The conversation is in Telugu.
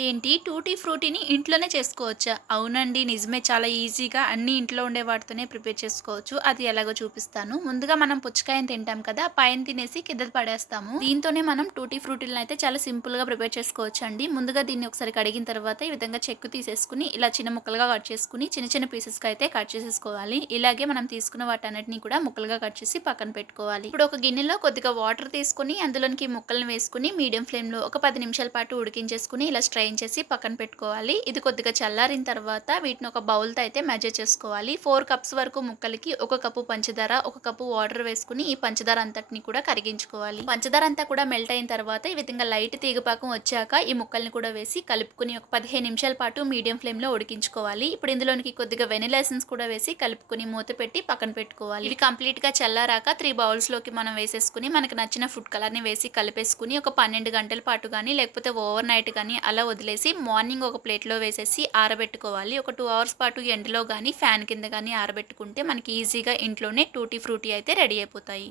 ఏంటి టూటీ ఫ్రూటీని ఇంట్లోనే చేసుకోవచ్చా? అవునండి. నిజమే. చాలా ఈజీగా అన్నీ ఇంట్లో ఉండే వాటితోనే ప్రిపేర్ చేసుకోవచ్చు. అది ఎలాగో చూపిస్తాను. ముందుగా మనం పుచ్చకాయని తింటాం కదా! పైన తినేసి కిందది పడేస్తాము. దీంతోనే మనం టూటీ ఫ్రూటీలనయితే చాలా సింపుల్‌గా ప్రిపేర్ చేసుకోవచ్చండి. ముందుగా దీన్ని ఒకసారి కడిగిన తర్వాత ఈ విధంగా చెక్కు తీసేసుకొని, ఇలా చిన్న ముక్కలుగా కట్ చేసుకొని, చిన్న చిన్న పీసెస్‌గా అయితే కట్ చేసేసుకోవాలి. ఇలాగే మనం తీసుకున్న వాటన్నిటిని కూడా ముక్కలుగా కట్ చేసి పక్కన పెట్టుకోవాలి. ఇప్పుడు ఒక గిన్నెలో కొద్దిగా వాటర్ తీసుకొని, అందులోనికి ఈ ముక్కల్ని వేసుకొని మీడియం ఫ్లేమ్‌లో ఒక 10 నిమిషాల పాటు ఉడికించేసుకొని ఇలా స్ట్రెయిన్ చేసి పక్కన పెట్టుకోవాలి. ఇది కొద్దిగా చల్లారిన తర్వాత వీటిని ఒక బౌల్‌తో అయితే మెజర్ చేసుకోవాలి. 4 కప్స్ వరకు ముక్కలకి ఒక కప్పు పంచదార, ఒక కప్పు వాటర్ వేసుకొని ఈ పంచదార అంతటిని కూడా కరిగించుకోవాలి. పంచదార అంతా కూడా మెల్ట్ అయిన తర్వాత ఈ విధంగా లైట్ తీగపాకం వచ్చాక ఈ ముక్కల్ని కూడా వేసి కలుపుకొని ఒక 15 నిమిషాల పాటు మీడియం ఫ్లేమ్‌లో ఉడికించుకోవాలి. ఇప్పుడు ఇందులోనికి కొద్దిగా వెనిల్లా ఎసెన్స్ కూడా వేసి కలుపుకొని మూత పెట్టి పక్కన పెట్టుకోవాలి. ఇవి కంప్లీట్‌గా చల్లారాక 3 బౌల్స్‌లోకి మనం వేసేసుకొని మనకు నచ్చిన ఫుడ్ కలర్‌ని వేసి కలిపేసుకొని ఒక 12 గంటల పాటు గాని లేకపోతే ఓవర్ నైట్ గాని అలా వదిలేసి మార్నింగ్ ఒక ప్లేట్‌లో వేసేసి ఆరబెట్టుకోవాలి. ఒక 2 అవర్స్ పాటు ఎండలో గాని, ఫ్యాన్ కింద గాని ఆరబెట్టుకుంటే మనకి ఈజీగా ఇంట్లోనే టూటీ ఫ్రూటీ అయితే రెడీ అయిపోతాయి.